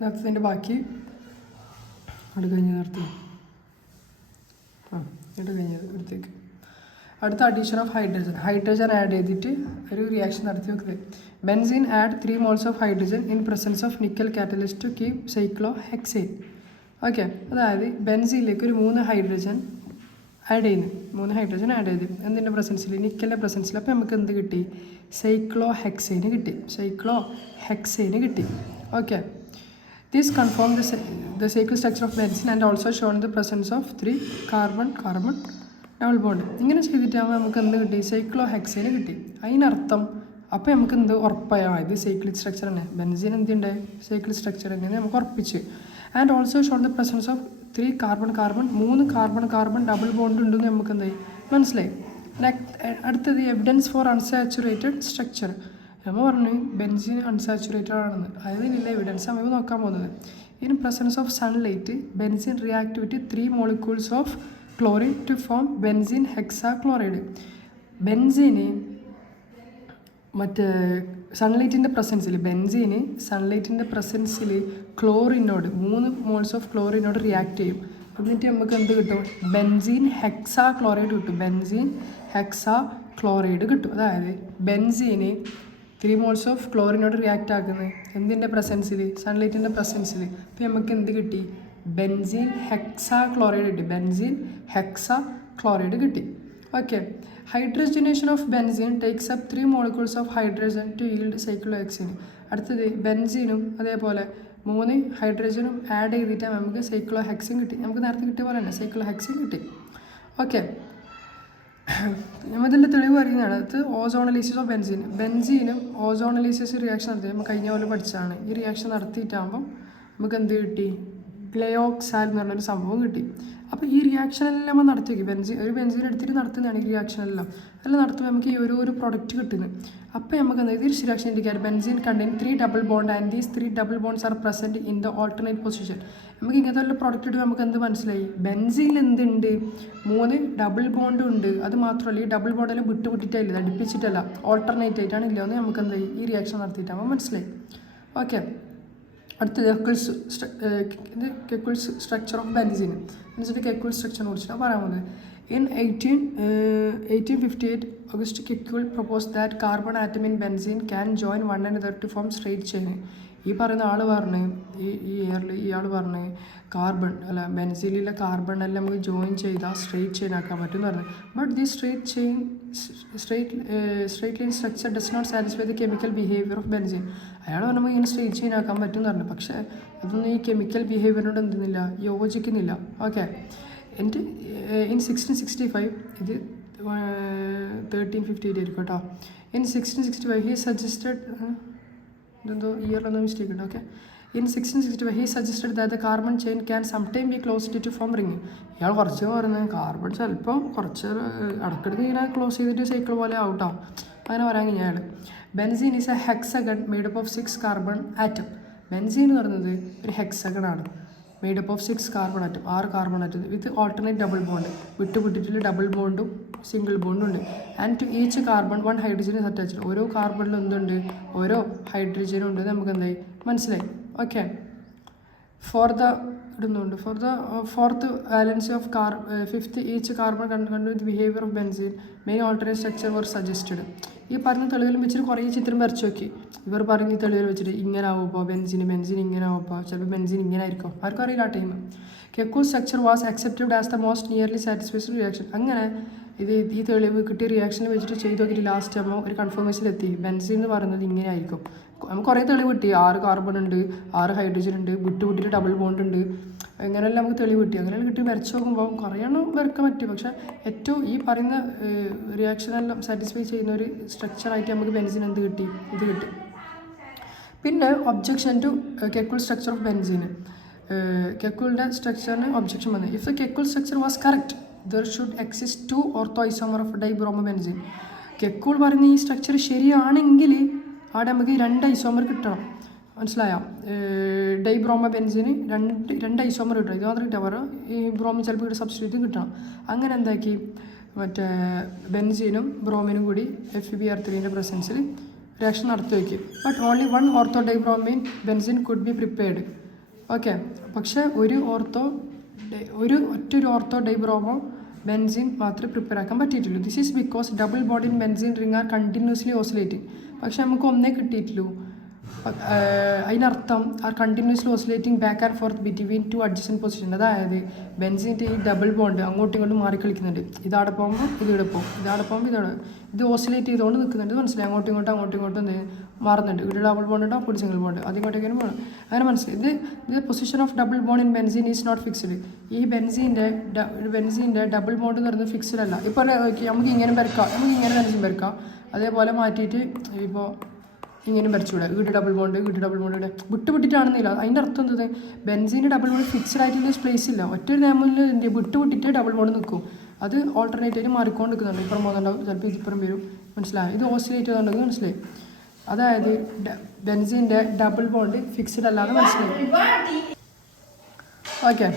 നേരത്തെ ബാക്കി അത് കഴിഞ്ഞ് നേരത്തെ ഇത് കഴിഞ്ഞത് എടുത്തേക്ക്. അടുത്ത അഡീഷൻ ഓഫ് ഹൈഡ്രജൻ ആഡ് ചെയ്തിട്ട് ഒരു റിയാക്ഷൻ നടത്തി വെക്കുന്നത്. Benzene add 3 moles of hydrogen in presence of nickel catalyst to give cyclohexane. Okay, അതായത് ബെൻസീനിലേക്ക് ഒരു 3 ഹൈഡ്രജൻ ആഡ് ചെയ്യുന്നു. 3 ഹൈഡ്രജൻ ആഡ് ചെയ്ത് എന്തിൻ്റെ പ്രസൻസിൽ? നിക്കലിൻ്റെ പ്രസൻസിൽ. അപ്പോൾ നമുക്ക് എന്ത് കിട്ടി? സൈക്ലോഹെക്സേന് കിട്ടി. Okay, this confirm the cycle structure of benzene and also shown the presence of 3 carbon double bond. ഇങ്ങനെ ചെയ്തിട്ടാകുമ്പോൾ നമുക്ക് എന്ത് കിട്ടി? സൈക്ലോഹെക്സേന് കിട്ടി. അതിനർത്ഥം അപ്പോൾ നമുക്ക് എന്ത് ഉറപ്പായോ? ഇത് സൈക്ലിക് സ്ട്രക്ചർ തന്നെ. ബെൻസീൻ എന്തുണ്ട്? സൈക്ലിക് സ്ട്രക്ചർ തന്നെ നമുക്ക് ഉറപ്പിച്ച്. And also shown the presence of 3 carbon 3 carbon double bond ഉണ്ടെന്ന് നമുക്ക് എന്തായി മനസ്സിലായി. അടുത്തത് എവിഡൻസ് ഫോർ അൺസാച്ചുറേറ്റഡ് സ്ട്രക്ചർ. നമ്മൾ പറഞ്ഞു ബെൻസീൻ അൺസാച്ചുറേറ്റഡ് ആണെന്ന്. അതിനുള്ള എവിഡൻസ് നമ്മൾ നോക്കാൻ പോകുന്നത്. In presence of sunlight benzene react with 3 molecules of chlorine to form benzene hexachloride. ബെൻസീന് മറ്റേ സൺലൈറ്റിൻ്റെ പ്രസൻസിൽ ക്ലോറിനോട് 3 moles ഓഫ് ക്ലോറിനോട് റിയാക്ട് ചെയ്യും. എന്നിട്ട് നമുക്ക് എന്ത് കിട്ടും? ബെൻസീൻ ഹെക്സാക്ലോറൈഡ് കിട്ടും. അതായത് ബെൻസീന് 3 moles ഓഫ് ക്ലോറിനോട് റിയാക്ട് ആക്കുന്നത് എന്തിൻ്റെ പ്രസൻസിൽ? സൺലൈറ്റിൻ്റെ പ്രസൻസിൽ. അപ്പോൾ നമുക്ക് എന്ത് കിട്ടി? ബെൻസീൻ ഹെക്സാക്ലോറൈഡ് കിട്ടി. Okay, hydrogenation of benzene takes up 3 molecules of hydrogen to yield cyclohexene. അടുത്തത് ബെൻസീനും അതേപോലെ 3 ഹൈഡ്രജനും ആഡ് ചെയ്തിട്ടാൽ നമുക്ക് സൈക്ലോഹെക്സീൻ കിട്ടി. നമുക്ക് നേരത്തെ കിട്ടിയ പോലെ തന്നെ സൈക്ലോഹെക്സീൻ കിട്ടി. ഓക്കെ, നമ്മതിൻ്റെ തെളിവ് പറയുന്നതാണ്. അത് ഓസോണലൈസിസ് ഓഫ് ബെൻസീനും ഓസോണലൈസിസ് റിയാക്ഷൻ നടത്തി നമ്മൾ കഴിഞ്ഞ പോലെ പഠിച്ചതാണ്. ഈ റിയാക്ഷൻ നടത്തിയിട്ടാകുമ്പം നമുക്ക് എന്ത് കിട്ടി? ഗ്ലയോക്സാൽ എന്ന് പറഞ്ഞൊരു സംഭവം കിട്ടി. അപ്പോൾ ഈ റിയാക്ഷനെല്ലാം നമ്മൾ നടത്തി നോക്കി. ഒരു ബെൻസീൻ എടുത്തിട്ട് നടത്തുന്നതാണ് ഈ റിയാക്ഷനെല്ലാം നടത്തുമ്പോൾ നമുക്ക് ഈ ഒരു പ്രൊഡക്റ്റ് കിട്ടുന്നത്. അപ്പോൾ നമുക്ക് എന്താ ഇത് reaction indicate benzene contain 3 double bond and these 3 double bonds are present in the alternate position. നമുക്ക് ഇങ്ങനത്തെ ഒരു പ്രൊഡക്റ്റ് ഇടുമ്പോൾ നമുക്ക് എന്ത് മനസ്സിലായി? ബെൻസീനിൽ എന്തുണ്ട്? 3 ഡബിൾ ബോണ്ടും ഉണ്ട്. അത് മാത്രമല്ല ഈ ഡബിൾ ബോണ്ടെല്ലാം വിട്ടിട്ടില്ല, അടുപ്പിച്ചിട്ടല്ല, ഓൾട്ടർനേറ്റ് ആയിട്ടാണ് ഇല്ലയെന്ന് നമുക്ക് എന്താ ഈ റിയാക്ഷൻ നടത്തിയിട്ടാകുമ്പോൾ മനസ്സിലായി. ഓക്കെ, അടുത്തത് കെക്കുൾസ് സ്ട്രക്ചർ ഓഫ് ബെൻസീൻ. എന്നുവെച്ചിട്ട് കെക്കുൾ സ്ട്രക്ചറിനെ കുറിച്ചാണ് പറയാൻ പോകുന്നത്. In 1858, Auguste Kekule proposed that carbon atom in benzene can join one another to form straight chain. ഈ പറയുന്ന ആൾ പറഞ്ഞ് ഇയാൾ പറഞ്ഞ് ബെൻസീനിലെ കാർബൺ എല്ലാം നമുക്ക് ജോയിൻ ചെയ്താൽ സ്ട്രെയിറ്റ് ചെയിൻ ആക്കാൻ പറ്റും എന്ന് പറഞ്ഞു. But the straight line structure does not satisfy the chemical behaviour of benzene. അയാൾ നമുക്ക് ഇങ്ങനെ സ്ട്രെയിറ്റ് ചെയിൻ ആക്കാൻ പറ്റും എന്ന് പറഞ്ഞു. പക്ഷേ അതൊന്നും ഈ കെമിക്കൽ ബിഹേവിയറിനോട് എന്തുന്നില്ല, യോജിക്കുന്നില്ല. ഓക്കെ, എന്നിട്ട് ഇൻ 1665 ഇത് 1358 ആയിരിക്കും കേട്ടോ. ഇൻ 1665 he suggested ഇതെന്തോ ഇയറിലൊന്നും മിസ്റ്റേക്ക് ഉണ്ട്. Okay, in 1665 he suggested that the carbon chain can sometime be closed to form ring. ഇയാൾ കുറച്ച് പറയുന്നത് കാർബൺ ചിലപ്പോൾ കുറച്ച് ഇടയ്ക്കിടയ്ക്ക് ഇങ്ങനെ ക്ലോസ് ചെയ്തിട്ട് സൈക്കിൾ പോലെ ഔട്ടാവും. അങ്ങനെ പറയാൻ കഴിഞ്ഞ അയാൾ. Benzene is a hexagon made up of 6 carbon atom. Benzene എന്ന് പറയുന്നത് ഒരു ഹെക്സഗൺ ആണ്, made up of 6 carbon atom, 6 carbon atom with alternate double bond. വിട്ടിട്ടുള്ള ഡബിൾ ബോണ്ടും സിംഗിൾ ബോണ്ടും ഉണ്ട്. And to each carbon 1 hydrogen is attached. ഓരോ കാർബണിലും എന്തുണ്ട്? ഓരോ ഹൈഡ്രജനും ഉണ്ട്. നമുക്ക് എന്തായി മനസ്സിലായി. Okay, for the fourth valency of 5th each carbon contained with behavior of benzene main alternate structure were suggested. ഈ പറഞ്ഞ തെളിവിലും വെച്ചിട്ട് കുറേ ചിത്രം വരച്ച് നോക്കി. ഇവർ പറയുന്ന ഈ തെളിവിൽ വെച്ചിട്ട് ഇങ്ങനെ ആവുമ്പോൾ ബെൻസീൻ ഇങ്ങനെ ആവുമ്പോൾ ചിലപ്പോൾ ബെൻസീൻ ഇങ്ങനെ ആയിരിക്കും, ആർക്കും അറിയില്ല ആ time. Kekule structure was accepted as the most nearly satisfied reaction. അങ്ങനെ ഈ തെളിവ് കിട്ടിയ റിയാക്ഷനിൽ വെച്ചിട്ട് ചെയ്ത് നോക്കിയിട്ട് ലാസ്റ്റ് ആകുമ്പോൾ ഒരു കൺഫർമേഷനിലെത്തി ബെൻസീൻ എന്ന് പറയുന്നത് ഇങ്ങനെ ആയിരിക്കും. നമുക്ക് കുറേ തെളിവ് കിട്ടി. 6 കാർബൺ ഉണ്ട്, 6 ഹൈഡ്രജൻ ഉണ്ട്, വിട്ടിട്ട് ഡബിൾ ബോണ്ട് ഉണ്ട്, അങ്ങനെയെല്ലാം നമുക്ക് തെളിവ് കിട്ടി. അങ്ങനെയെല്ലാം കിട്ടി വരച്ച് നോക്കുമ്പോൾ കുറേ എണ്ണം വരക്കാൻ പറ്റും. പക്ഷേ ഏറ്റവും ഈ പറയുന്ന റിയാക്ഷനെല്ലാം സാറ്റിസ്ഫൈ ചെയ്യുന്ന ഒരു സ്ട്രക്ചറായിട്ട് നമുക്ക് ബെൻസീൻ എന്ത് കിട്ടി? ഇത് കിട്ടി. പിന്നെ objection to Kekule structure of benzene. കെക്കുളിൻ്റെ സ്ട്രക്ചറിന് ഒബ്ജെക്ഷൻ വന്നത്. If the Kekule structure was correct there should exist 2 ortho isomer of dibromobenzene. Kekule പറയുന്ന ഈ സ്ട്രക്ചർ ശരിയാണെങ്കിൽ അവിടെ നമുക്ക് 2 ഐസോമർ കിട്ടണം. മനസ്സിലായോ? ഡൈബ്രോമോബെൻസീന് 2 ഐസോമർ കിട്ടണം. ഇത് മാത്രം കിട്ടാൻ പറയാം. ഈ ബ്രോമിൻ ചിലപ്പോൾ ഇവിടെ സബ്സ്റ്റിറ്റ്യൂട്ടും കിട്ടണം. അങ്ങനെ എന്താക്കി മറ്റേ ബെൻസീനും ബ്രോമിനും കൂടി FeBr3ൻ്റെ പ്രസൻസിൽ റിയാക്ഷൻ നടത്തി വയ്ക്കും. But only 1 ortho dibromine benzene could be prepared. Okay. പക്ഷേ ഒരു ഓർത്തോ ഡൈബ്രോമോ ബെൻസിൻ മാത്രമേ പ്രിപ്പയർ ആക്കാൻ പറ്റിയിട്ടുള്ളൂ. This is because double bond in benzene ring are continuously oscillating. പക്ഷേ നമുക്ക് ഒന്നേ കിട്ടിയിട്ടുള്ളൂ. അതിനർത്ഥം are continuously oscillating back and forth between two adjacent position. അതായത് ബെൻസിൻ്റെ ഈ ഡബിൾ ബോണ്ട് അങ്ങോട്ടും ഇങ്ങോട്ടും മാറിക്കളിക്കുന്നുണ്ട്. ഇതവിടെ പോകുമ്പോൾ ഇതിവിടെ പോകും, ഇതവിടെ പോകുമ്പോൾ ഇതവിടെ, ഇത് ഓസിലേറ്റ് ചെയ്തുകൊണ്ട് നിൽക്കുന്നുണ്ട്. മനസ്സിലായി? അങ്ങോട്ടും ഇങ്ങോട്ടും എന്ത് മാറുന്നുണ്ട്. ഇവിടെ ഡബിൾ ബോണ്ട് ഉണ്ടാവും, ഇവിടെ സിംഗിൾ ബോണ്ട്, അതിങ്ങോട്ടേക്കും പോകണം. അങ്ങനെ മനസ്സിലായി. ഇത് position of double bond in benzene is not fixed. ഈ ബെൻസിൻ്റെ ഡബിൾ ബോണ്ട് എന്ന് പറയുന്നത് ഫിക്സ്ഡ് അല്ല. ഇപ്പോൾ നമുക്ക് ഇങ്ങനെ വരക്കാം, നമുക്ക് ഇങ്ങനെ ബെൻസിൻ വരക്കാം. അതേപോലെ മാറ്റിയിട്ട് ഇപ്പോൾ ഇങ്ങനെ വരച്ചുകൂടെ. വീട് ഡബിൾ ബോണ്ട് ഇവിടെ വിട്ടിട്ടാണെന്നില്ല. അതിൻ്റെ അർത്ഥം എന്തത്? ബെൻസിൻ്റെ ഡബിൾ ബോണ്ട് ഫിക്സ്ഡ് ആയിട്ടുള്ള പ്ലേസ് ഇല്ല. ഒറ്റ നിയമത്തിൽ വിട്ടിട്ട് ഡബിൾ ബോണ്ട് നിൽക്കും. അത് ഓൾട്ടർനേറ്റ് ആയിട്ട് മാറിക്കൊണ്ട് നിൽക്കുന്നുണ്ട്. ഇപ്പുറം പോകുന്നുണ്ടാവും, ചിലപ്പോൾ ഇതിപ്പുറം വരും. മനസ്സിലായി? ഇത് ഓസിലേറ്റ് ചെയ്തുകൊണ്ടെങ്കിൽ മനസ്സിലായി. അതായത് ബെൻസിൻ്റെ ഡബിൾ ബോണ്ട് ഫിക്സ്ഡ് അല്ലാതെ മനസ്സിലായി. ഓക്കെ.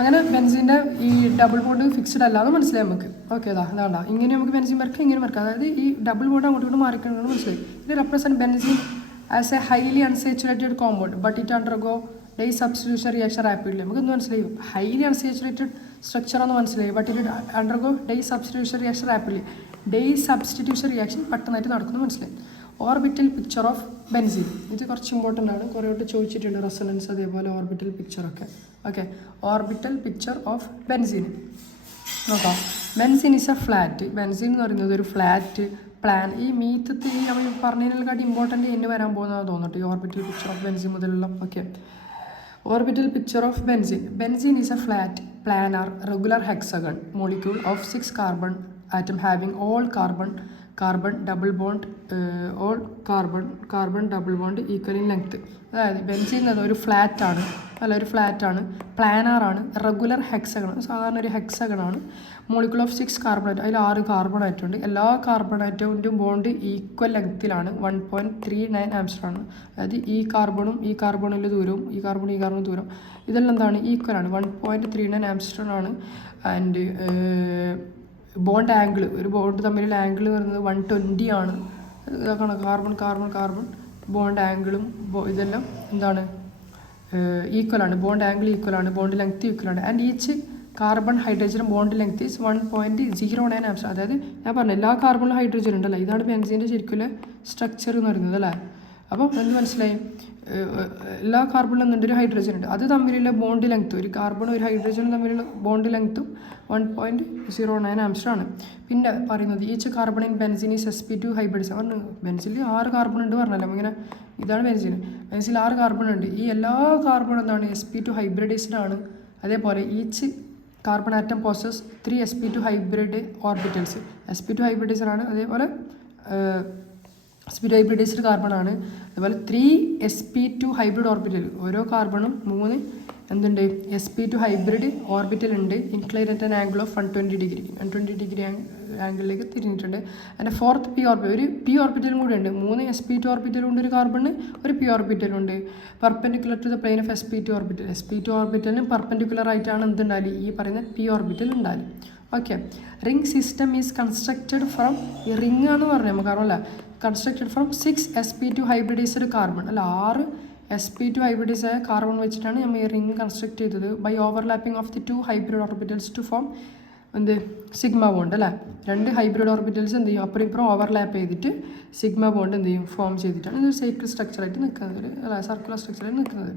അങ്ങനെ ബെൻസിൻ്റെ ഈ ഡബിൾ ബോണ്ട് ഫിക്സ്ഡ് അല്ലാതെ മനസ്സിലായി നമുക്ക്. ഓക്കെ. അതാണ്ടാ ഇങ്ങനെ നമുക്ക് ബെൻസിൻ വരക്കാം, ഇങ്ങനെ വരക്കാം. അതായത് ഈ ഡബിൾ ബോണ്ട് അങ്ങോട്ട് ഇങ്ങോട്ട് മാറിക്കണമെന്ന് മനസ്സിലായി. ഇത് represent benzene as a highly unsaturated compound but it undergo di substitution reaction rapidly. നമുക്കൊന്ന് മനസ്സിലായി. ഹൈലി അൺസാച്ചുറേറ്റഡ് സ്ട്രക്ചറാണെന്ന് മനസ്സിലായി. But it undergo di substitution reaction rapidly. Di substitution reaction പെട്ടെന്നായിട്ട് നടക്കുന്നു. മനസ്സിലായി? Orbital picture of benzene. ഇത് കുറച്ച് ഇമ്പോർട്ടൻ്റ് ആണ്. കുറേ വട്ടം ചോദിച്ചിട്ടുണ്ട് റെസൊണൻസ്, അതേപോലെ ഓർബിറ്റൽ പിക്ചറൊക്കെ. Okay. Orbital picture of benzene നോക്കാം. Benzene is a flat. Benzene എന്ന് പറയുന്നത് ഒരു ഫ്ലാറ്റ് പ്ലാൻ. ഈ മീത്തത്തിൽ ഈ നമ്മൾ പറഞ്ഞതിനെക്കാട്ടി ഇമ്പോർട്ടൻ്റ് എന്നെ വരാൻ പോകുന്നതാണ് തോന്നുന്നു. ഈ ഓർബിറ്റൽ പിക്ചർ ഓഫ് ബെൻസിൻ മുതലുള്ള. Okay. Orbital picture of benzene. Benzene is a flat planar regular hexagon molecule of 6 carbon atom having all carbon double bond all carbon double bond equal in length. അതായത് benzene എന്നത് ഒരു ഫ്ലാറ്റാണ്, പ്ലാനാറാണ്, regular hexagon, സാധാരണ ഒരു ഹെക്സഗണാണ്. Molecule of 6 carbon atom, അതിൽ 6 carbon atom ഉണ്ട്. എല്ലാ കാർബൺ ആറ്റോൻ്റെയും ബോണ്ട് ഈക്വൽ ലെങ്ത്തിലാണ്. 1.39 ആംസ്റ്ററാണ്. അതായത് ഈ കാർബണിൻ്റെ ദൂരവും ഈ കാർബൺ ദൂരം ഇതെല്ലാം എന്താണ്? ഈക്വലാണ്. 1.39 ആംസ്റ്ററാണ്. ആൻഡ് ബോണ്ട് ആംഗിൾ, ഒരു ബോണ്ട് തമ്മിലുള്ള ആംഗിൾ വരുന്നത് 120 ആണ്. ഇതൊക്കെയാണ് കാർബൺ ബോണ്ട് ആംഗിളും ഇതെല്ലാം എന്താണ്? ഈക്വലാണ്. ബോണ്ട് ആംഗിൾ ഈക്വലാണ്, ബോണ്ട് ലെങ്ത് ഈക്വലാണ്. And each carbon hydrogen bond length is 1.09 ആംസ്റ്റർ. അതായത് ഞാൻ പറഞ്ഞു എല്ലാ കാർബണിലും ഹൈഡ്രജൻ ഉണ്ടല്ലോ. ഇതാണ് ബെൻസിൻ്റെ ശരിക്കുള്ള സ്ട്രക്ചർ എന്ന് പറയുന്നത് അല്ലേ. അപ്പം എന്ത് മനസ്സിലായി? എല്ലാ കാർബണിലും എന്തുണ്ട്? ഒരു ഹൈഡ്രജൻ ഉണ്ട്. അത് തമ്മിലുള്ള ബോണ്ട് ലെങ്ത്തും, ഒരു കാർബണും ഒരു ഹൈഡ്രജനും തമ്മിലുള്ള ബോണ്ട് ലെങ്ത്തും 1.09 ആംസ്റ്ററാണ്. പിന്നെ പറയുന്നത് each carbon in benzene is sp2 hybrids. പറഞ്ഞു ബെൻസിൽ 6 കാർബൺ ഉണ്ട് പറഞ്ഞല്ലോ. ഇങ്ങനെ ഇതാണ് ബെൻസിൻ. ബെൻസിൽ 6 കാർബൺ ഉണ്ട്. ഈ എല്ലാ കാർബൺ എന്താണ്? sp2 ഹൈബ്രിഡൈസ്ഡ് ആണ്. അതേപോലെ each carbon atom poses 3 sp2 hybrid orbitals. sp2 hybridised ആണ്. അതേപോലെ sp2 ഹൈബ്രിഡൈസ്ഡ് കാർബൺ ആണ്. അതുപോലെ 3 sp2 ഹൈബ്രിഡ് ഓർബിറ്റൽ. ഓരോ കാർബണും 3 എന്തുണ്ട്? sp2 ഹൈബ്രിഡ് ഓർബിറ്റൽ ഉണ്ട്. Incline at an angle of 120 degree ആംഗിളിലേക്ക് തിരിഞ്ഞിട്ടുണ്ട്. അതിൻ്റെ 4th p ഓർബിറ്റൽ, ഒരു p ഓർബിറ്റലും കൂടി ഉണ്ട്. 3 sp2 ഓർബിറ്റലും ഉണ്ട് ഒരു കാർബണിന്, ഒരു p ഓർബിറ്റലും ഉണ്ട്. Perpendicular to the plane of sp2 orbital. sp2 ഓർബിറ്റലിന് പെർപെൻഡിക്കുലർ ആയിട്ടാണ് എന്തുണ്ടാല്? ഈ പറയുന്ന p ഓർബിറ്റൽ ഉണ്ടാല്. Okay. Ring system is constructed from, ഈ റിംഗ് ആണെന്ന് പറഞ്ഞു നമുക്ക് അറിയില്ല, constructed from 6 sp2 hybridised carbon. അല്ല 6 sp2 ഹൈബ്രിഡൈസ് ആയ കാർബൺ വെച്ചിട്ടാണ് നമ്മൾ ഈ റിംഗ് കൺസ്ട്രക്ട് ചെയ്തത്. By overlapping of the 2 hybrid orbitals to form എന്ത്? സിഗ്മ ബോണ്ട് അല്ലേ. 2 ഹൈബ്രിഡ് ഓർബിറ്റൽസ് എന്ത് ചെയ്യും? അപ്പുറം ഇപ്പുറം ഓവർലാപ്പ് ചെയ്തിട്ട് സിഗ്മ ബോണ്ട് എന്ത് ചെയ്യും? ഫോം ചെയ്തിട്ടാണ് ഇതൊരു സൈക്കിൾ സ്ട്രക്ചറായിട്ട് നിൽക്കുന്നത്, അല്ല സർക്കുലർ സ്ട്രക്ചറായിട്ട് നിൽക്കുന്നത്.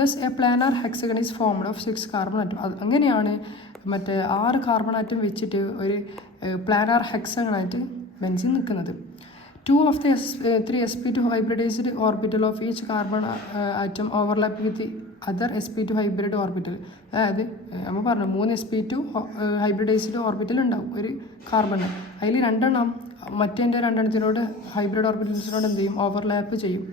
Thus a planar hexagon is formed of 6 carbon atom. അത് അങ്ങനെയാണ് മറ്റേ 6 കാർബൺ ആറ്റം വെച്ചിട്ട് ഒരു പ്ലാനാർ ഹെക്സഗണായിട്ട് ബെൻസിൻ നിൽക്കുന്നത്. 2 of the 3 sp2 hybridized orbital of each carbon atom overlap with the other sp2 hybrid orbital. അതായത് നമ്മൾ പറഞ്ഞു 3 sp2 ഹൈബ്രിഡൈസ്ഡ് ഓർബിറ്റൽ ഉണ്ടാവും ഒരു കാർബണ്. അതിൽ 2 മറ്റേൻ്റെ 2 ഹൈബ്രിഡ് ഓർബിറ്റൽസിനോട് എന്ത് ചെയ്യും? ഓവർലാപ്പ് ചെയ്യും.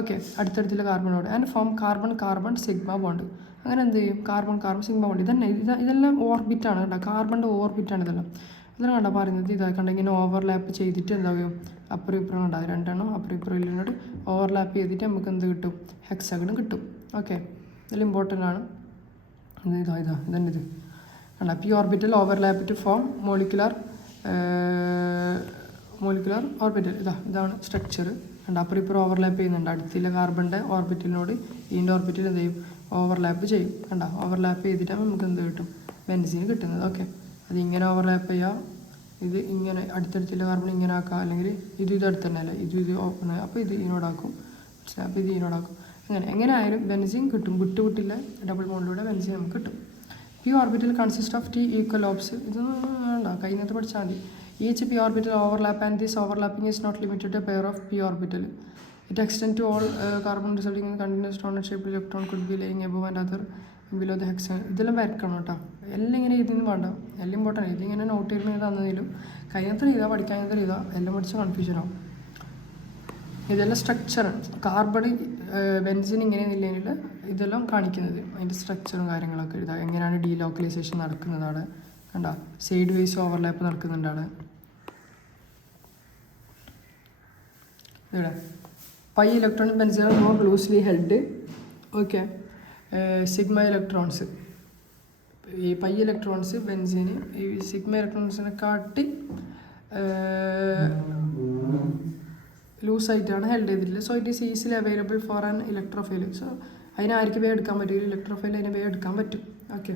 ഓക്കെ. അടുത്തടുത്തുള്ള കാർബണോട് and form carbon sigma bond. അങ്ങനെ എന്ത് ചെയ്യും? Carbon sigma bond. ഇതെല്ലാം ഓർബിറ്റാണ് കേട്ടോ. കാർബണിൻ്റെ ഓർബിറ്റാണ് ഇതെല്ലാം. ഇതാണ് കണ്ടോ പറയുന്നത്. ഇതാ കണ്ട ഇങ്ങനെ ഓവർലാപ്പ് ചെയ്തിട്ട് എന്താകും? അപ്പുറം ഇപ്പുറം ഉണ്ടാകും. 2 അപ്പുറം ഇപ്പുറം ഇല്ലിനോട് ഓവർലാപ്പ് ചെയ്തിട്ട് നമുക്ക് എന്ത് കിട്ടും? ഹെക്സഗൺ കിട്ടും. ഓക്കെ. ഇതിൽ ഇമ്പോർട്ടൻ്റ് ആണ്. ഇതന്നെ ഇത് കണ്ട p orbital overlap to form molecular orbital. ഇതാണ് സ്ട്രക്ചർ. ഉണ്ട്. അപ്പുറം ഇപ്പുറം ഓവർലാപ്പ് ചെയ്യുന്നുണ്ട്. അടുത്തുള്ള കാർബണിൻ്റെ ഓർബിറ്റലിനോട് ഇതിൻ്റെ ഓർബിറ്റൽ എന്ത് ചെയ്യും, ഓവർലാപ്പ് ചെയ്യും. കണ്ടോ, ഓവർലാപ്പ് ചെയ്തിട്ടാണ് നമുക്ക് എന്ത് കിട്ടും, ബെൻസീൻ കിട്ടുന്നത്. ഓക്കെ, അത് ഇങ്ങനെ ഓവർലാപ്പ് ചെയ്യുക, ഇത് ഇങ്ങനെ അടുത്തടുത്തുള്ള കാർബൺ ഇങ്ങനെ ആക്കുക, അല്ലെങ്കിൽ ഇത് അടുത്ത് തന്നെ അല്ലേ, ഇത് ഓപ്പൺ ആയി, അപ്പോൾ ഇത് ഇതിനോടാക്കും, മനസ്സിലായി, അപ്പോൾ ഇത് ഇതിനോടാക്കും. എങ്ങനെ ആയാലും ബെൻസീൻ കിട്ടും, വിട്ടില്ല ഡബിൾ ബോണ്ടിലൂടെ ബെൻസീൻ നമുക്ക് കിട്ടും. P orbital consist of two equal lobes. ഇതൊന്നും വേണ്ട, കഴിഞ്ഞത് പഠിച്ചാൽ മതി. Each p orbital overlap and this overlapping is not limited to pair of p orbital. It extend to all carbon resulting in continuous doughnut shape electron could be laying above and other below the hexane. ഇതെല്ലാം വരക്കണം കേട്ടോ, എല്ലാം ഇങ്ങനെ ഇതിന് വേണ്ട, എല്ലാം important. ഇതിങ്ങനെ not ചെയ്ത് തന്നതിലും കഴിഞ്ഞത്ര ചെയ്താൽ പഠിക്കാനത്ര ചെയ്താൽ എല്ലാം പഠിച്ച് കൺഫ്യൂഷനാവും. ഇതെല്ലാം സ്ട്രക്ചർ, കാർബൺ ബെൻസിൻ ഇങ്ങനെയൊന്നുമില്ലെങ്കിൽ ഇതെല്ലാം കാണിക്കുന്നത് അതിൻ്റെ സ്ട്രക്ചറും കാര്യങ്ങളൊക്കെ എഴുതാം. എങ്ങനെയാണ് ഡീലോക്കലൈസേഷൻ നടക്കുന്നത് അവിടെ കണ്ട, സൈഡ് വൈസ് ഓവർലാപ്പ് നടക്കുന്നുണ്ട് അവിടെ. ഇവിടെ pi electron benzene more loosely held. Okay, sigma electrons, ഈ പൈ ഇലക്ട്രോൺസ് ബെൻസിന് ഈ സിഗ്മ ഇലക്ട്രോൺസിനെ കാട്ടി ലൂസായിട്ടാണ് ഹെൽഡ് ചെയ്തിട്ടുള്ളത്. So it is easily available for an electrophile. So അതിനായിരിക്കും വേ എടുക്കാൻ പറ്റും, ഇലക്ട്രോഫൈൽ അതിനെ വേ എടുക്കാൻ പറ്റും. ഓക്കെ.